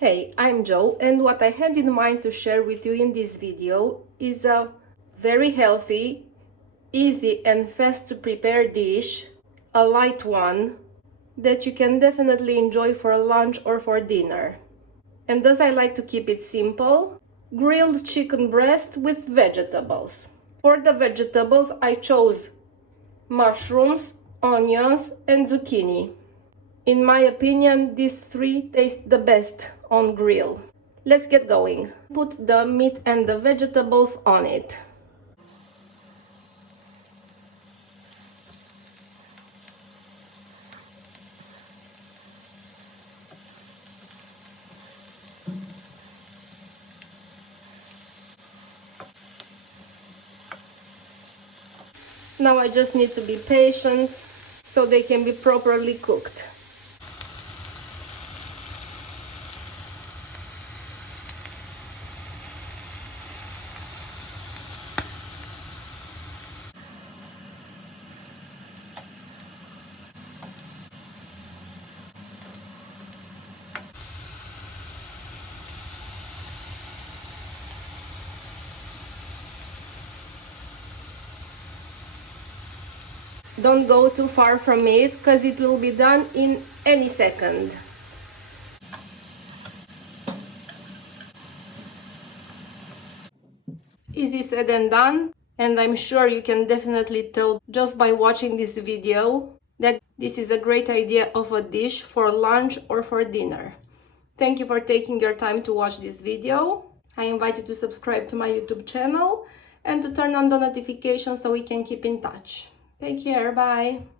Hey, I'm Joe, and what I had in mind to share with you in this video is a very healthy, easy and fast to prepare dish, a light one, that you can definitely enjoy for lunch or for dinner. And as I like to keep it simple, grilled chicken breast with vegetables. For the vegetables, I chose mushrooms, onions and zucchini. In my opinion, these three taste the best on grill. Let's get going. Put the meat and the vegetables on it. Now I just need to be patient so they can be properly cooked. Don't go too far from it because it will be done in any second. Easy said and done, and I'm sure you can definitely tell just by watching this video that this is a great idea of a dish for lunch or for dinner. Thank you for taking your time to watch this video. I invite you to subscribe to my YouTube channel and to turn on the notifications so we can keep in touch. Take care, bye!